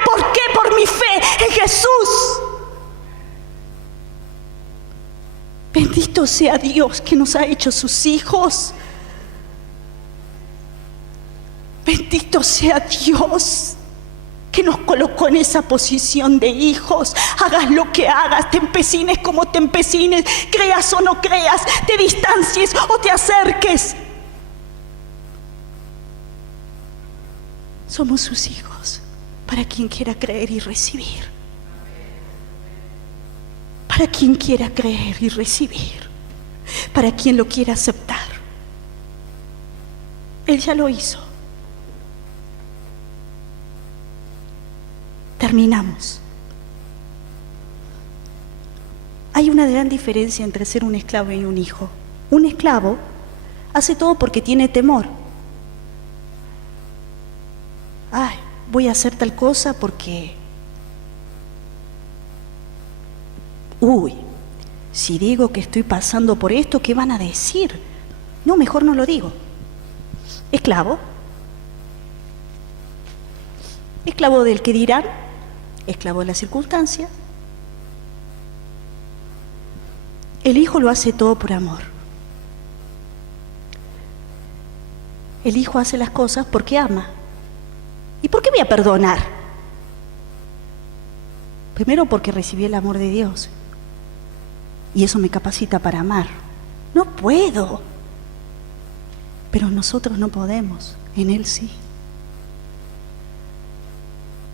¿Por qué? Por mi fe en Jesús. Bendito Bendito sea Dios que nos ha hecho sus hijos. Bendito sea Dios que nos colocó en esa posición de hijos. Hagas lo que hagas, te empecines como te empecines, creas o no creas, te distancies o te acerques. Somos sus hijos para quien quiera creer y recibir. Para quien quiera creer y recibir. Para quien lo quiera aceptar. Él ya lo hizo. Terminamos. Hay una gran diferencia entre ser un esclavo y un hijo. Un esclavo hace todo porque tiene temor. Ay, voy a hacer tal cosa porque... si digo que estoy pasando por esto, ¿qué van a decir? No, mejor no lo digo. Esclavo. Esclavo del que dirán, esclavo de las circunstancias. El hijo lo hace todo por amor. El hijo hace las cosas porque ama. ¿Y por qué voy a perdonar? Primero porque recibí el amor de Dios. Y eso me capacita para amar. No puedo. Pero nosotros no podemos. En Él sí.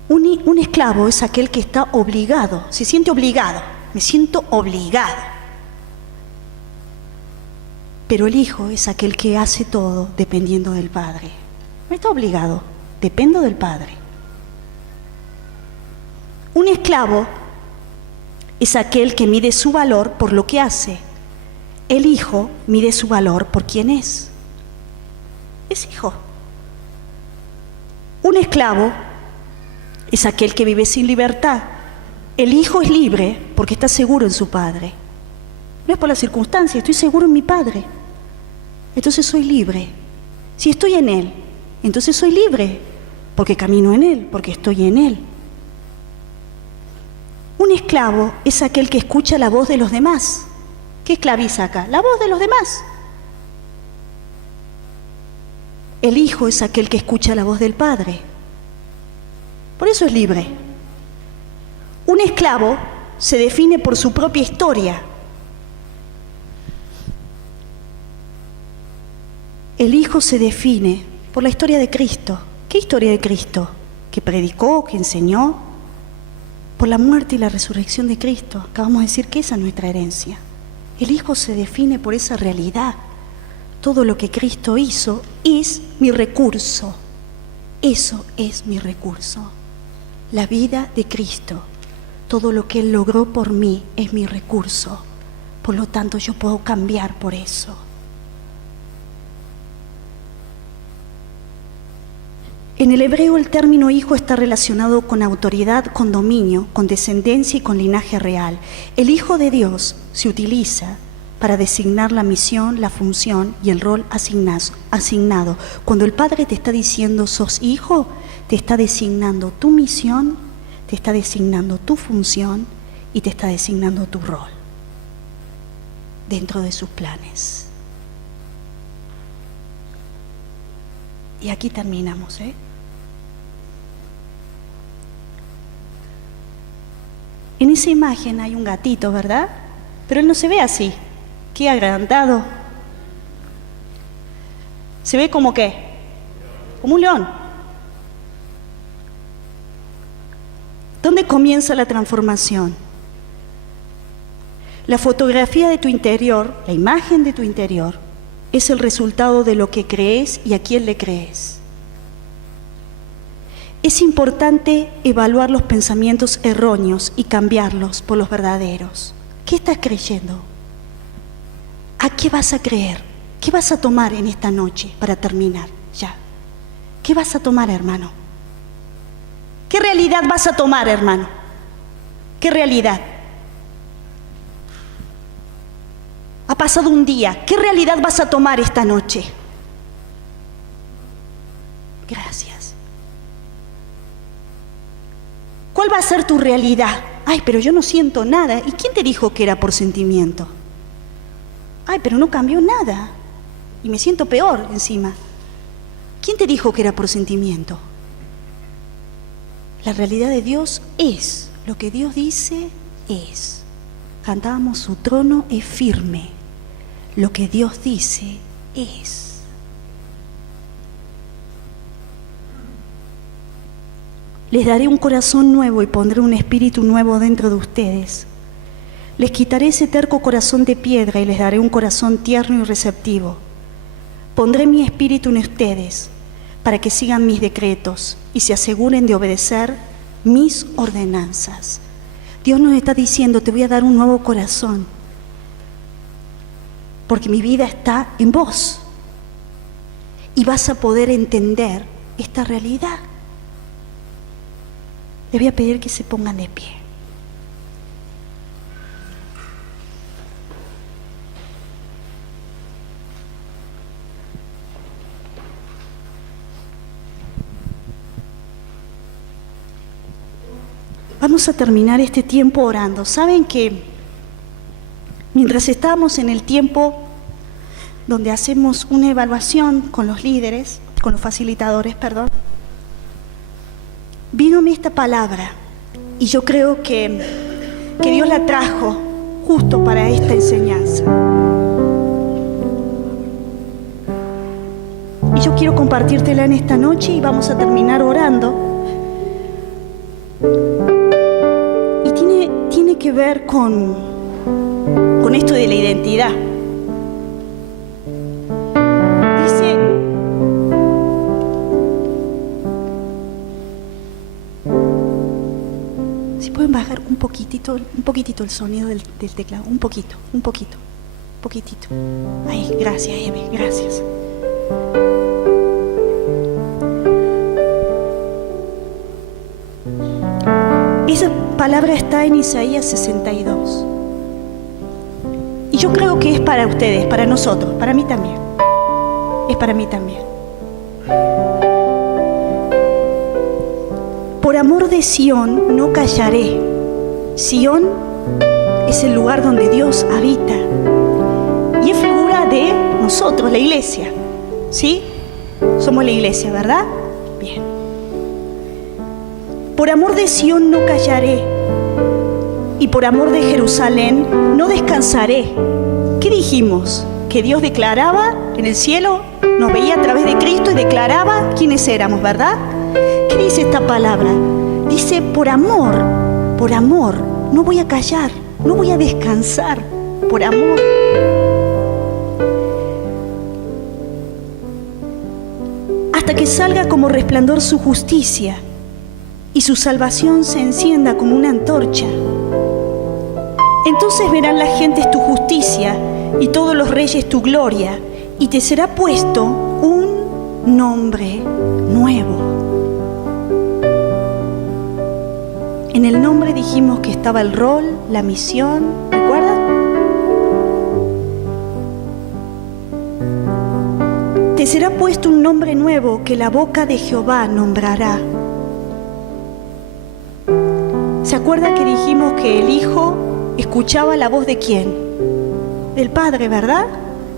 Un esclavo es aquel que está obligado. Se siente obligado. Me siento obligado. Pero el hijo es aquel que hace todo dependiendo del Padre. No está obligado. Dependo del Padre. Un esclavo es aquel que mide su valor por lo que hace. El hijo mide su valor por quién es. Es hijo. Un esclavo es aquel que vive sin libertad. El hijo es libre porque está seguro en su padre. No es por las circunstancias, estoy seguro en mi padre. Entonces soy libre. Si estoy en Él, entonces soy libre porque camino en Él, porque estoy en Él. Un esclavo es aquel que escucha la voz de los demás. ¿Qué esclaviza acá? La voz de los demás. El hijo es aquel que escucha la voz del Padre. Por eso es libre. Un esclavo se define por su propia historia. El hijo se define por la historia de Cristo. ¿Qué historia de Cristo? Que predicó, que enseñó. Por la muerte y la resurrección de Cristo. Acabamos de decir que esa es nuestra herencia. El hijo se define por esa realidad. Todo lo que Cristo hizo es mi recurso. Eso es mi recurso. La vida de Cristo. Todo lo que Él logró por mí es mi recurso. Por lo tanto, yo puedo cambiar por eso. En el hebreo el término hijo está relacionado con autoridad, con dominio, con descendencia y con linaje real. El Hijo de Dios se utiliza para designar la misión, la función y el rol asignado. Cuando el Padre te está diciendo sos hijo, te está designando tu misión, te está designando tu función y te está designando tu rol dentro de sus planes. Y aquí terminamos, En esa imagen hay un gatito, ¿verdad? Pero él no se ve así. Qué agrandado. ¿Se ve como qué? Como un león. ¿Dónde comienza la transformación? La fotografía de tu interior, la imagen de tu interior, es el resultado de lo que crees y a quién le crees. Es importante evaluar los pensamientos erróneos y cambiarlos por los verdaderos. ¿Qué estás creyendo? ¿A qué vas a creer? ¿Qué vas a tomar en esta noche para terminar ya? ¿Qué vas a tomar, hermano? ¿Qué realidad vas a tomar, hermano? ¿Qué realidad? Ha pasado un día. ¿Qué realidad vas a tomar esta noche? Gracias. ¿Cuál va a ser tu realidad? Ay, pero yo no siento nada. ¿Y quién te dijo que era por sentimiento? Ay, pero no cambió nada. Y me siento peor encima. ¿Quién te dijo que era por sentimiento? La realidad de Dios es, lo que Dios dice es. Cantábamos, su trono es firme. Lo que Dios dice es. Les daré un corazón nuevo y pondré un espíritu nuevo dentro de ustedes. Les quitaré ese terco corazón de piedra y les daré un corazón tierno y receptivo. Pondré mi espíritu en ustedes para que sigan mis decretos y se aseguren de obedecer mis ordenanzas. Dios nos está diciendo, te voy a dar un nuevo corazón, porque mi vida está en vos y vas a poder entender esta realidad. Les voy a pedir que se pongan de pie. Vamos a terminar este tiempo orando. ¿Saben que mientras estábamos en el tiempo donde hacemos una evaluación con los líderes, con los facilitadores, perdón, vínome esta palabra y yo creo que Dios la trajo justo para esta enseñanza. Y yo quiero compartírtela en esta noche y vamos a terminar orando. Tiene que ver con esto de la identidad. Dice, si pueden bajar un poquitito el sonido del teclado, un poquitito. Ahí, gracias, Eve, gracias. Esa palabra está en Isaías 62. Y yo creo que es para ustedes, para nosotros, para mí también. Es para mí también. Por amor de Sión no callaré. Sión es el lugar donde Dios habita. Y es figura de nosotros, la iglesia. ¿Sí? Somos la iglesia, ¿verdad? Bien. Por amor de Sión no callaré, y por amor de Jerusalén no descansaré. ¿Qué dijimos? Que Dios declaraba en el cielo, nos veía a través de Cristo y declaraba quiénes éramos, ¿verdad? ¿Qué dice esta palabra? Dice, por amor, no voy a callar, no voy a descansar, por amor. Hasta que salga como resplandor su justicia y su salvación se encienda como una antorcha. Entonces verán las gentes tu justicia y todos los reyes tu gloria, y te será puesto un nombre nuevo. En el nombre dijimos que estaba el rol, la misión, ¿recuerdan? Te será puesto un nombre nuevo que la boca de Jehová nombrará. ¿Se acuerda que dijimos que el Hijo escuchaba la voz de quién? Del Padre, ¿verdad?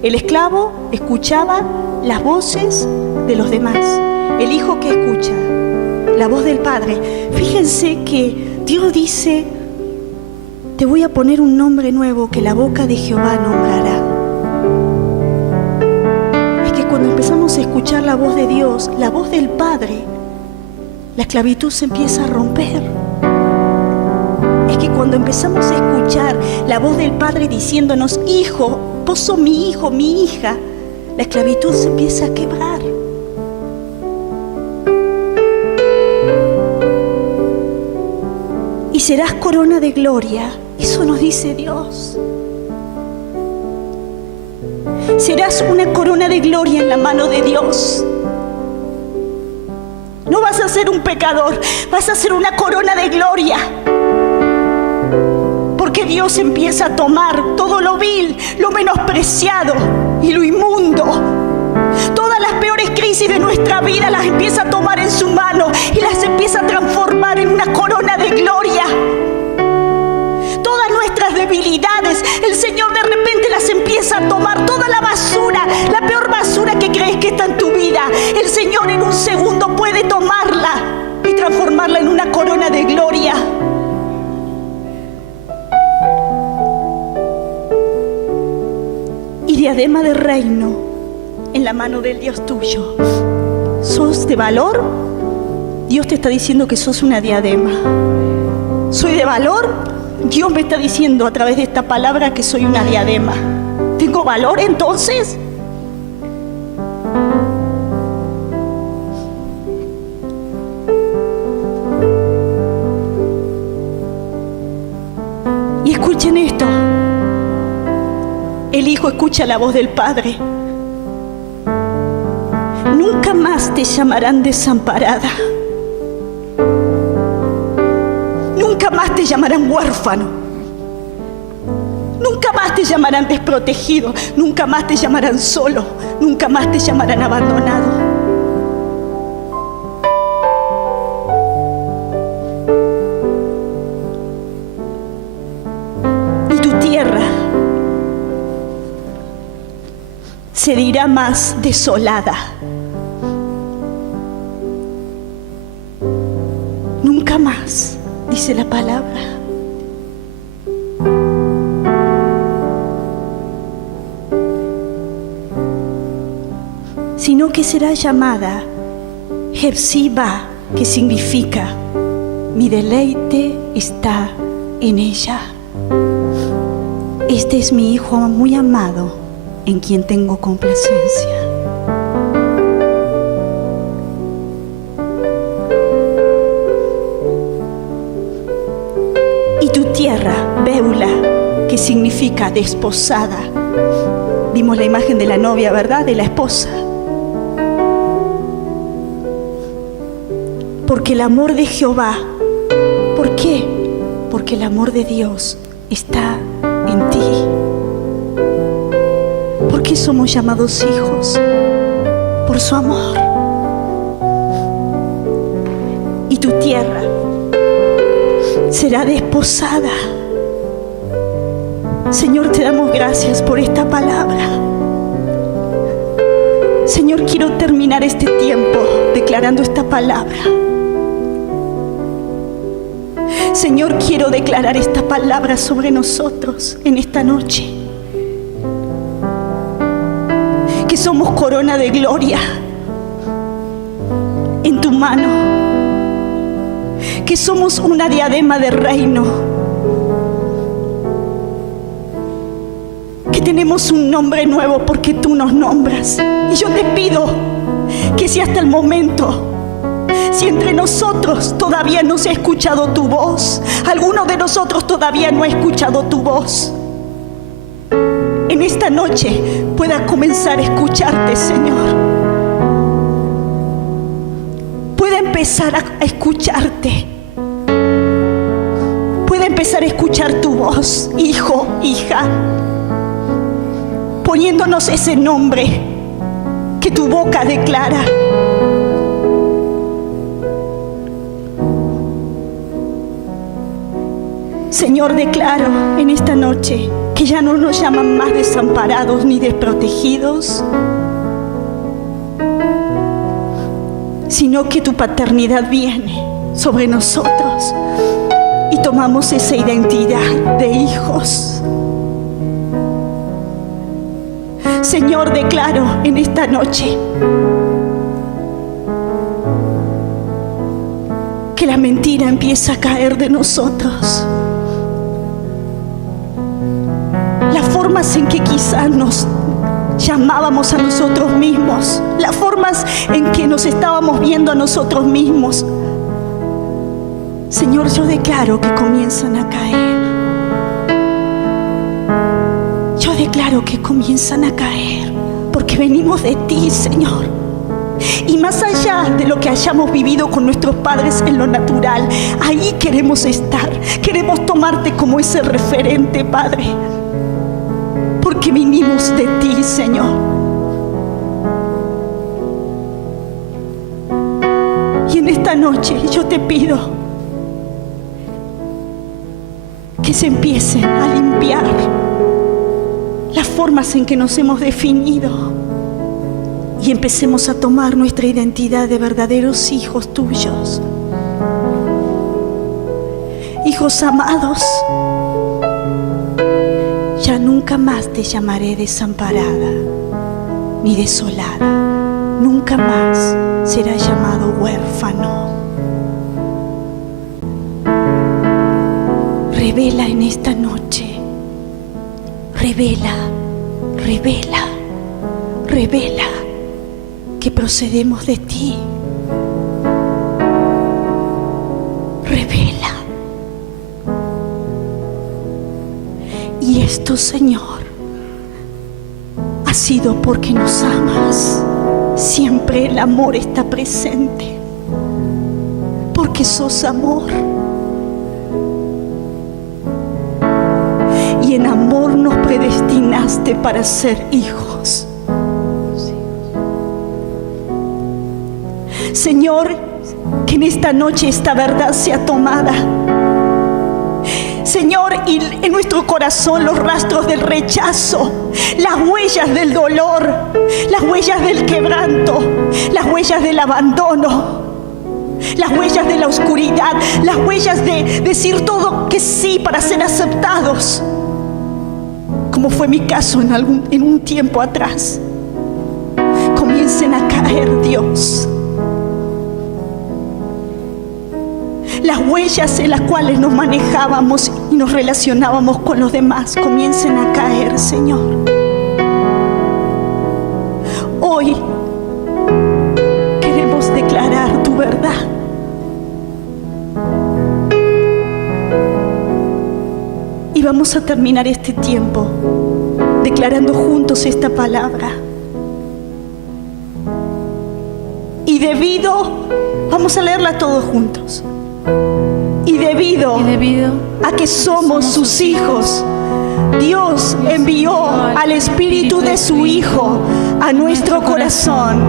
El esclavo escuchaba las voces de los demás. El Hijo, ¿qué escucha? La voz del Padre. Fíjense que Dios dice, te voy a poner un nombre nuevo que la boca de Jehová nombrará. Es que cuando empezamos a escuchar la voz de Dios, la voz del Padre, la esclavitud se empieza a romper. Es que cuando empezamos a escuchar la voz del Padre diciéndonos, hijo, vos sos mi hijo, mi hija, la esclavitud se empieza a quebrar. Y serás corona de gloria, eso nos dice Dios. Serás una corona de gloria en la mano de Dios. No vas a ser un pecador, vas a ser una corona de gloria. Porque Dios empieza a tomar todo lo vil, lo menospreciado y lo inmundo. Todas las peores crisis de nuestra vida las empieza a tomar en su mano y las empieza a transformar en una corona de gloria. Todas nuestras debilidades, el Señor de repente las empieza a tomar diadema de reino en la mano del Dios tuyo. ¿Sos de valor? Dios te está diciendo que sos una diadema. ¿Soy de valor? Dios me está diciendo a través de esta palabra que soy una diadema. ¿Tengo valor entonces? Y escuchen esto. El Hijo escucha la voz del Padre. Nunca más te llamarán desamparada. Nunca más te llamarán huérfano. Nunca más te llamarán desprotegido. Nunca más te llamarán solo. Nunca más te llamarán abandonado. Y tu tierra se dirá más desolada. Nunca más, dice la palabra. Sino que será llamada Hephzibah, que significa mi deleite está en ella. Este es mi Hijo muy amado, en quien tengo complacencia. Y tu tierra, Beula, que significa desposada. Vimos la imagen de la novia, ¿verdad? De la esposa. Porque el amor de Jehová, ¿por qué? Porque el amor de Dios está en ti. ¿Por qué somos llamados hijos? Por su amor. Y tu tierra será desposada. Señor, te damos gracias por esta palabra. Señor, quiero terminar este tiempo declarando esta palabra. Señor, quiero declarar esta palabra sobre nosotros en esta noche. Que somos corona de gloria en tu mano. Que somos una diadema de reino. Que tenemos un nombre nuevo porque tú nos nombras. Y yo te pido que si hasta el momento, si entre nosotros todavía no se ha escuchado tu voz, alguno de nosotros todavía no ha escuchado tu voz, en esta noche pueda comenzar a escucharte, Señor. Pueda empezar a escucharte. Pueda empezar a escuchar tu voz, hijo, hija, poniéndonos ese nombre que tu boca declara. Señor, declaro en esta noche que ya no nos llaman más desamparados ni desprotegidos, sino que tu paternidad viene sobre nosotros y tomamos esa identidad de hijos. Señor, declaro en esta noche que la mentira empieza a caer de nosotros. Las formas en que quizás nos llamábamos a nosotros mismos, las formas en que nos estábamos viendo a nosotros mismos, Señor, yo declaro que comienzan a caer. Yo declaro que comienzan a caer, porque venimos de ti, Señor. Y más allá de lo que hayamos vivido con nuestros padres en lo natural, ahí queremos estar. Queremos tomarte como ese referente, Padre, porque vinimos de ti, Señor. Y en esta noche yo te pido que se empiecen a limpiar las formas en que nos hemos definido y empecemos a tomar nuestra identidad de verdaderos hijos tuyos, hijos amados. Ya nunca más te llamaré desamparada ni desolada. Nunca más serás llamado huérfano. Revela en esta noche. Revela, revela, revela que procedemos de ti. Revela. Y esto, Señor, ha sido porque nos amas. Siempre el amor está presente, porque sos amor. Y en amor nos predestinaste para ser hijos. Señor, que en esta noche esta verdad sea tomada. Señor, y en nuestro corazón los rastros del rechazo, las huellas del dolor, las huellas del quebranto, las huellas del abandono, las huellas de la oscuridad, las huellas de decir todo que sí para ser aceptados, como fue mi caso en un tiempo atrás, comiencen a caer, Dios. Las huellas en las cuales nos manejábamos y nos relacionábamos con los demás comiencen a caer, Señor. Hoy queremos declarar tu verdad. Y vamos a terminar este tiempo declarando juntos esta palabra. Y vamos a leerla todos juntos. Y debido a que somos sus hijos, Dios envió al Espíritu de su Hijo a nuestro corazón,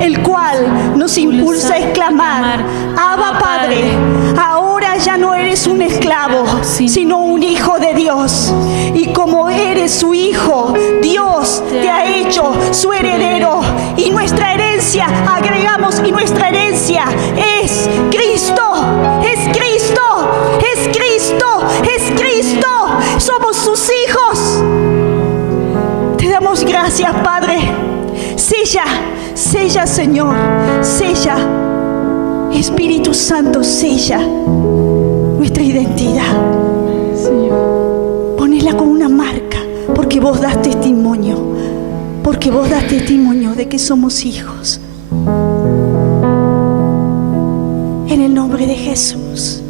el cual nos impulsa a exclamar: Abba, Padre. Ahora ya no eres un esclavo, sino un hijo de Dios. Y como eres su hijo, Dios te ha hecho su heredero. Y nuestra herencia, agregamos, y nuestra herencia es Cristo. Es Cristo, es Cristo, es Cristo. Somos sus hijos. Te damos gracias, Padre. Sella, Señor, sella. Espíritu Santo, sella nuestra identidad. Señor. Ponela con una marca, porque vos das testimonio. Porque vos das testimonio de que somos hijos. En el nombre de Jesús.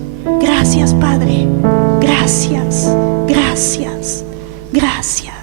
Gracias, Padre. Gracias, gracias, gracias.